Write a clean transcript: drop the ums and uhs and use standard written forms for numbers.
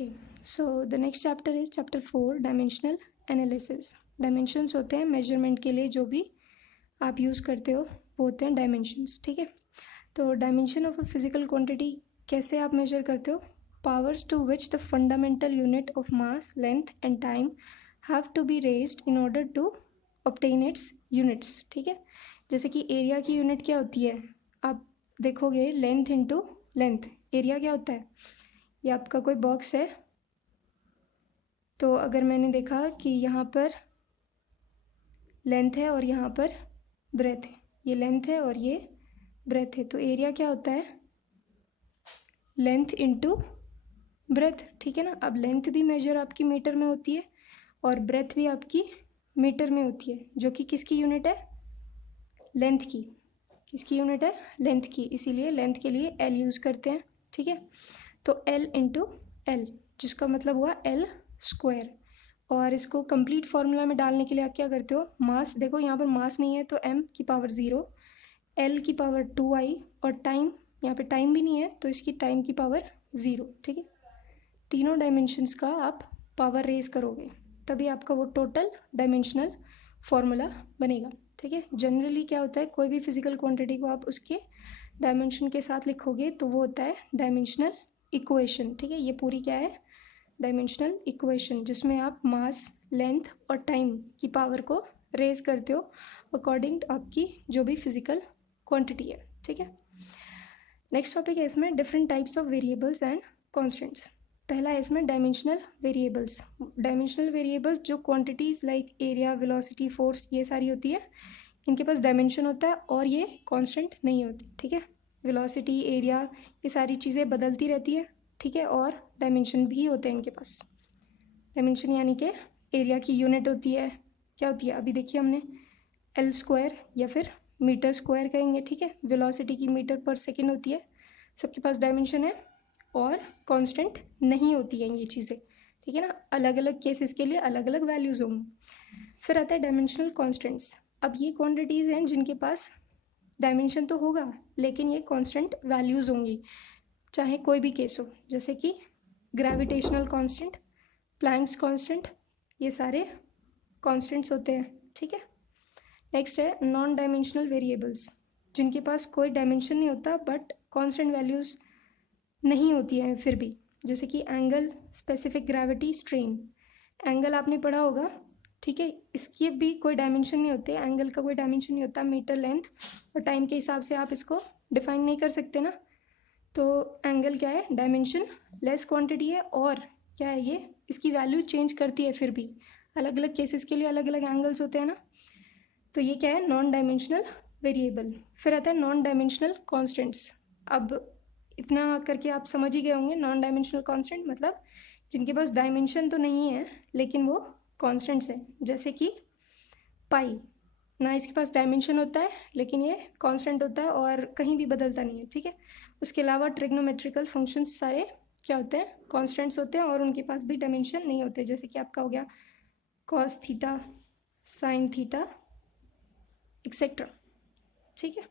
Okay, so the next chapter is chapter 4, dimensional analysis. Dimensions होते हैं measurement के लिए जो भी आप यूज़ करते हो वो होते हैं डायमेंशंस, ठीक है। तो dimension of a physical quantity कैसे आप मेजर करते हो? Powers to which the fundamental unit of mass, length and time have to be raised in order to obtain its units, ठीक है। जैसे कि एरिया की यूनिट क्या होती है, आप देखोगे लेंथ इंटू लेंथ। एरिया क्या होता है, ये आपका कोई बॉक्स है, तो अगर मैंने देखा कि यहाँ पर लेंथ है और यहाँ पर ब्रेथ है, ये लेंथ है और ये ब्रेथ है, तो एरिया क्या होता है, लेंथ इंटू ब्रेथ, ठीक है ना। अब लेंथ भी मेजर आपकी मीटर में होती है और ब्रेथ भी आपकी मीटर में होती है, जो कि किसकी यूनिट है, लेंथ की। किसकी यूनिट है, लेंथ की, इसीलिए लेंथ के लिए एल यूज़ करते हैं, ठीक है। तो एल इंटू एल, जिसका मतलब हुआ एल स्क्वायर। और इसको कंप्लीट फार्मूला में डालने के लिए आप क्या करते हो, मास, देखो यहाँ पर मास नहीं है तो m की पावर 0, l की पावर 2i, और टाइम, यहाँ पे टाइम भी नहीं है तो इसकी टाइम की पावर 0, ठीक है। तीनों डायमेंशंस का आप पावर रेज करोगे तभी आपका वो टोटल डायमेंशनल फार्मूला बनेगा, ठीक है। जनरली क्या होता है, कोई भी फिजिकल क्वांटिटी को आप उसके डायमेंशन के साथ लिखोगे तो वो होता है डायमेंशनल इक्वेशन, ठीक है। ये पूरी क्या है, डायमेंशनल इक्वेशन, जिसमें आप मास, लेंथ और टाइम की पावर को रेज करते हो अकॉर्डिंग आपकी जो भी फिजिकल क्वांटिटी है, ठीक है। नेक्स्ट टॉपिक है इसमें different types of variables and constants. पहला है इसमें डायमेंशनल वेरिएबल्स। डायमेंशनल वेरिएबल्स जो quantities like area, velocity, force, ये सारी होती है, इनके पास डायमेंशन होता है और ये कांस्टेंट नहीं होती, ठीक है। वेलोसिटी, एरिया, ये सारी चीज़ें बदलती रहती है, ठीक है, और डायमेंशन भी होते हैं इनके पास। डायमेंशन यानी कि एरिया की यूनिट होती है, क्या होती है, अभी देखिए हमने एल स्क्वायर या फिर मीटर स्क्वायर कहेंगे, ठीक है। वेलोसिटी की मीटर पर सेकेंड होती है, सबके पास डायमेंशन है और कांस्टेंट नहीं होती हैं ये चीज़ें, ठीक है ना। अलग अलग केसेस के लिए अलग अलग वैल्यूज़ होंगी। फिर आता है डायमेंशनल कांस्टेंट्स। अब ये क्वांटिटीज़ हैं जिनके पास डायमेंशन तो होगा लेकिन ये कांस्टेंट वैल्यूज़ होंगी, चाहे कोई भी केस हो, जैसे कि ग्रेविटेशनल कांस्टेंट, प्लैंक्स कांस्टेंट, ये सारे कांस्टेंट्स होते हैं, ठीक है। नेक्स्ट है नॉन डायमेंशनल वेरिएबल्स, जिनके पास कोई डायमेंशन नहीं होता बट कांस्टेंट वैल्यूज़ नहीं होती हैं फिर भी, जैसे कि angle, specific gravity, strain. Angle आपने पढ़ा होगा, ठीक है, इसके भी कोई डायमेंशन नहीं होते, एंगल का कोई डायमेंशन नहीं होता, मीटर, लेंथ और टाइम के हिसाब से आप इसको डिफाइन नहीं कर सकते ना। तो एंगल क्या है, डायमेंशन लेस क्वांटिटी है, और क्या है ये, इसकी वैल्यू चेंज करती है फिर भी, अलग अलग केसेस के लिए अलग अलग एंगल्स होते हैं ना। तो ये क्या है, नॉन डायमेंशनल वेरिएबल। फिर आता है नॉन डायमेंशनल कॉन्स्टेंट्स। अब इतना करके आप समझ ही गए होंगे, नॉन डायमेंशनल कांस्टेंट मतलब जिनके पास डायमेंशन तो नहीं है लेकिन वो कांस्टेंट्स हैं, जैसे कि पाई ना, इसके पास डायमेंशन होता है लेकिन ये कांस्टेंट होता है और कहीं भी बदलता नहीं है, ठीक है। उसके अलावा ट्रिग्नोमेट्रिकल फंक्शंस सारे क्या होते हैं, कांस्टेंट्स होते हैं और उनके पास भी डायमेंशन नहीं होते, जैसे कि आपका हो गया cos theta, sine theta, etcetera, ठीक है।